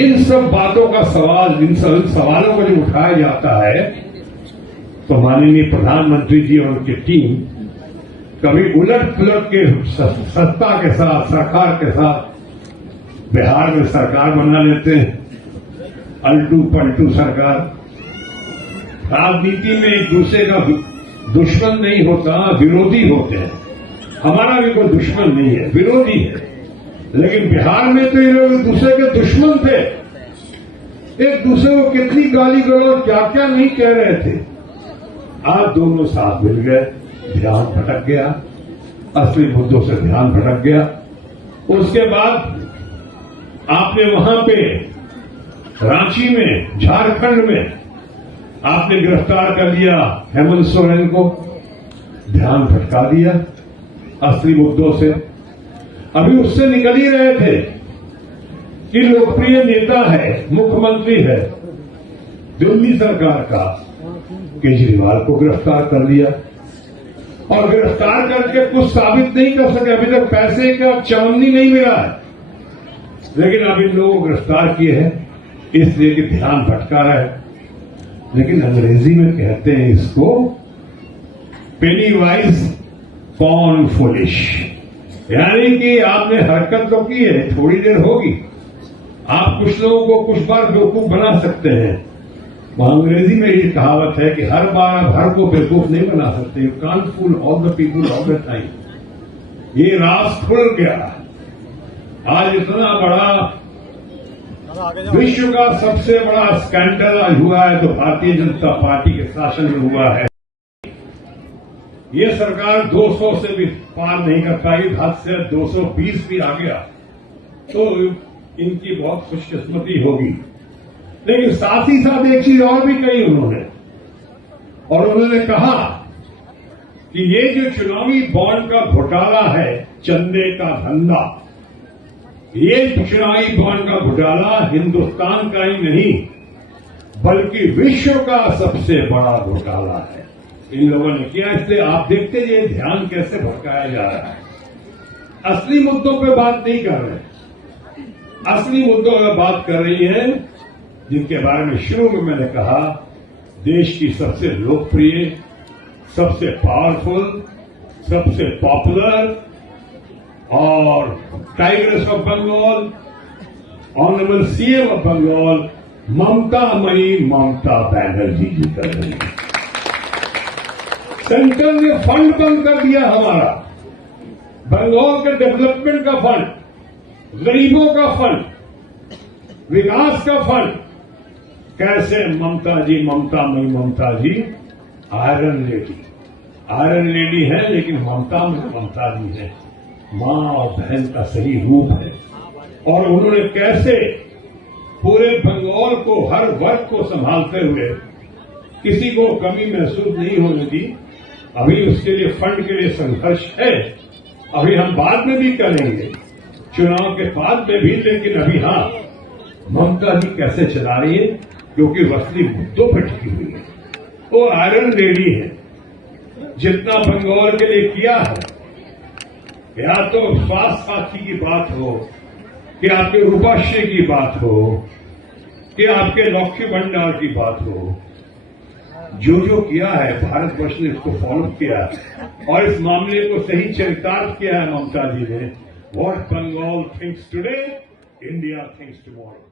इन सब बातों का सवाल, इन सब सवालों को जब उठाया जाता है तो माननीय प्रधानमंत्री जी और उनकी टीम कभी उलट पुलट के सत्ता के साथ, सरकार के साथ बिहार में सरकार बना लेते हैं, अलटू पलटू सरकार। राजनीति में एक दूसरे का दुश्मन नहीं होता, विरोधी होते हैं। हमारा भी कोई दुश्मन नहीं है, विरोधी है। लेकिन बिहार में तो ये लोग एक दूसरे के दुश्मन थे, एक दूसरे को कितनी गाली गलौज क्या क्या नहीं कह रहे थे। आज दोनों साथ मिल गए, ध्यान भटक गया, असली मुद्दों से ध्यान भटक गया। उसके बाद आपने वहां पे रांची में, झारखंड में आपने गिरफ्तार कर लिया हेमंत सोरेन को, ध्यान भटका दिया असली मुद्दों से। अभी उससे निकल ही रहे थे कि लोकप्रिय नेता है, मुख्यमंत्री है दिल्ली सरकार का, केजरीवाल को गिरफ्तार कर लिया और गिरफ्तार करके कुछ साबित नहीं कर सके। अभी तक पैसे का चांदनी नहीं मिला है, लेकिन अब इन लोगों को गिरफ्तार किए हैं इसलिए कि ध्यान भटका रहा है। लेकिन अंग्रेजी में कहते हैं इसको पेनी वाइज कॉर्न फुलिश, यानी कि आपने हरकत तो की है, थोड़ी देर होगी। आप कुछ लोगों को कुछ बार बेवकूफ बना सकते हैं। वहां अंग्रेजी में ये कहावत है कि हर बार आप हर को बेवकूफ नहीं बना सकते। You can't fool all the people all the time. ये राज खुल गया। आज इतना बड़ा विश्व का सबसे बड़ा स्कैंडल आज हुआ है तो भारतीय जनता पार्टी के शासन में हुआ है। ये सरकार 200 से भी पार नहीं कर पाई, हद से 220 भी आ गया तो इनकी बहुत खुशकिस्मती होगी। लेकिन साथ ही साथ एक चीज और भी कही उन्होंने, और उन्होंने कहा कि ये जो चुनावी बॉन्ड का घोटाला है, चंदे का धंधा, ये चुनावी बॉन्ड का घोटाला हिंदुस्तान का ही नहीं बल्कि विश्व का सबसे बड़ा घोटाला है। इन लोगों ने किया। इसलिए आप देखते ये ध्यान कैसे भटकाया जा रहा है। असली मुद्दों पे बात नहीं कर रहे, असली मुद्दों पर बात कर रही है जिनके बारे में शुरू में मैंने कहा, देश की सबसे लोकप्रिय, सबसे पावरफुल, सबसे पॉपुलर और tigress of Bengal, honourable CM of Bengal Mamata मई ममता बनर्जी जी कर रही है। सेंटर ने फंड बंद कर दिया हमारा, बंगाल के डेवलपमेंट का फंड, गरीबों का फंड, विकास का फंड। कैसे ममता जी, ममता मई ममता जी आयरन लेडी है, लेकिन ममता में ममता जी है, मां और बहन का सही रूप है। और उन्होंने कैसे पूरे बंगाल को, हर वर्ग को संभालते हुए किसी को कमी महसूस नहीं होने दी। अभी उसके लिए फंड के लिए संघर्ष है, अभी हम बाद में भी करेंगे, चुनाव के बाद में भी। लेकिन अभी हाँ, ममता जी कैसे चला रही है क्योंकि असली मुद्दों पर टिकी हुई है। वो आयरन लेडी है। जितना बंगाल के लिए किया है, या तो स्वास्थ्य साथी की बात हो, कि आपके रूपाश्री की बात हो, कि आपके लक्ष्मी भंडार की बात हो, जो किया है भारतवर्ष ने उसको फॉलो किया और इस मामले को सही चरितार्थ किया है ममता जी ने। What Bengal thinks today, India thinks tomorrow.